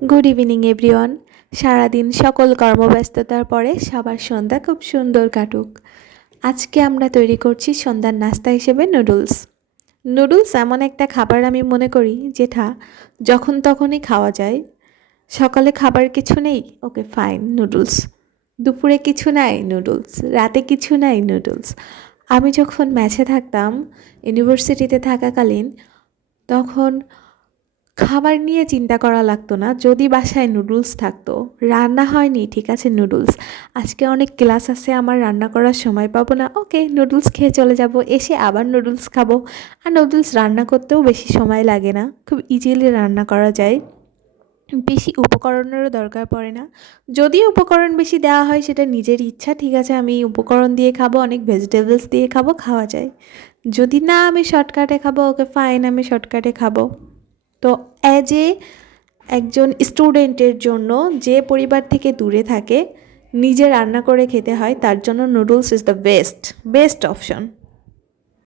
Good evening everyone. সারাদিন সকল কর্মব্যস্ততার পরে সবার সন্ধ্যা খুব সুন্দর কাটুক। আজকে আমরা তৈরি করছি সন্ধ্যার নাস্তা হিসেবে নুডলস। নুডলস এমন একটা খাবার আমি মনে করি যেটা যখন তখনই খাওয়া যায়। সকালে খাবার কিছু নেই, ওকে ফাইন নুডলস। দুপুরে কিছু নাই, নুডলস। রাতে কিছু নাই, নুডলস। আমি যখন ম্যাচে থাকতাম, ইউনিভার্সিটিতে থাকাকালীন, তখন খাবার নিয়ে চিন্তা করা লাগতো না। যদি বাসায় নুডলস থাকতো, রান্না হয়নি ঠিক আছে নুডলস, আজকে অনেক ক্লাস আছে আমার, রান্না করার সময় পাবো না, ওকে নুডলস খেয়ে চলে যাব, এসে আবার নুডলস খাবো। আর নুডলস রান্না করতেও বেশি সময় লাগে না, খুব ইজিলি রান্না করা যায়, বেশি উপকরণেরও দরকার পড়ে না। যদি উপকরণ বেশি দেওয়া হয় সেটা নিজের ইচ্ছা, ঠিক আছে আমি উপকরণ দিয়ে খাবো, অনেক ভেজিটেবলস দিয়ে খাবো, খাওয়া যায়। যদি না আমি শর্টকাটে খাবো, ওকে ফাইন আমি শর্টকাটে খাবো। তো অ্যাজ একজন স্টুডেন্টের জন্য, যে পরিবার থেকে দূরে থাকে, নিজে রান্না করে খেতে হয়, তার জন্য noodles is the best option.